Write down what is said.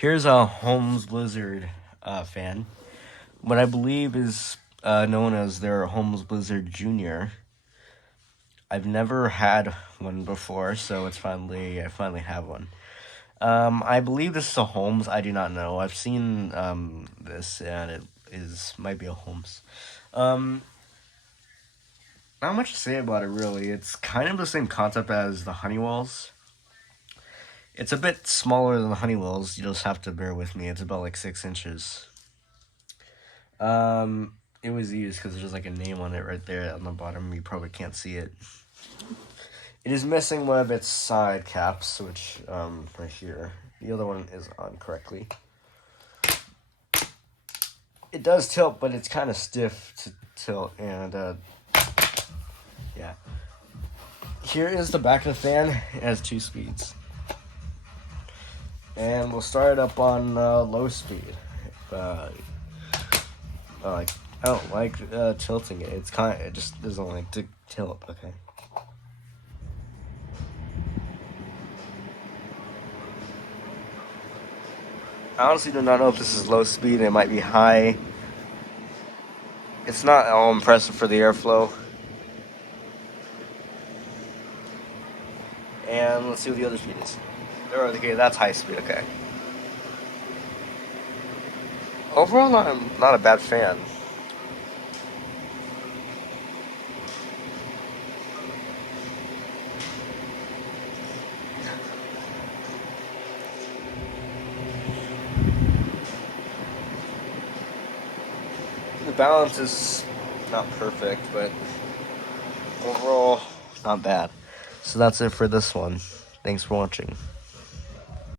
Here's a Holmes Blizzard fan. What I believe is known as their Holmes Blizzard Junior. I've never had one before, so I finally have one. I believe this is a Holmes. I do not know. I've seen this, and it might be a Holmes. Um, Not much to say about it really. It's kind of the same concept as the Honeywells. It's a bit smaller than the Honeywells. You just have to bear with me. It's about like 6 inches. It was used because there's like a name on it right there on the bottom. You probably can't see it. It is missing one of its side caps, which right here. The other one is on correctly. It does tilt, but it's kind of stiff to tilt, and yeah. Here is the back of the fan. It has 2 speeds, and we'll start it up on low speed. Like I don't like tilting it. It just doesn't like to tilt. Okay. I honestly do not know if this is low speed. It might be high. It's not all impressive for the airflow. And let's see what the other speed is. Okay, that's high speed. Okay. Overall, I'm not a bad fan. The balance is not perfect, but overall, not bad. So that's it for this one. Thanks for watching.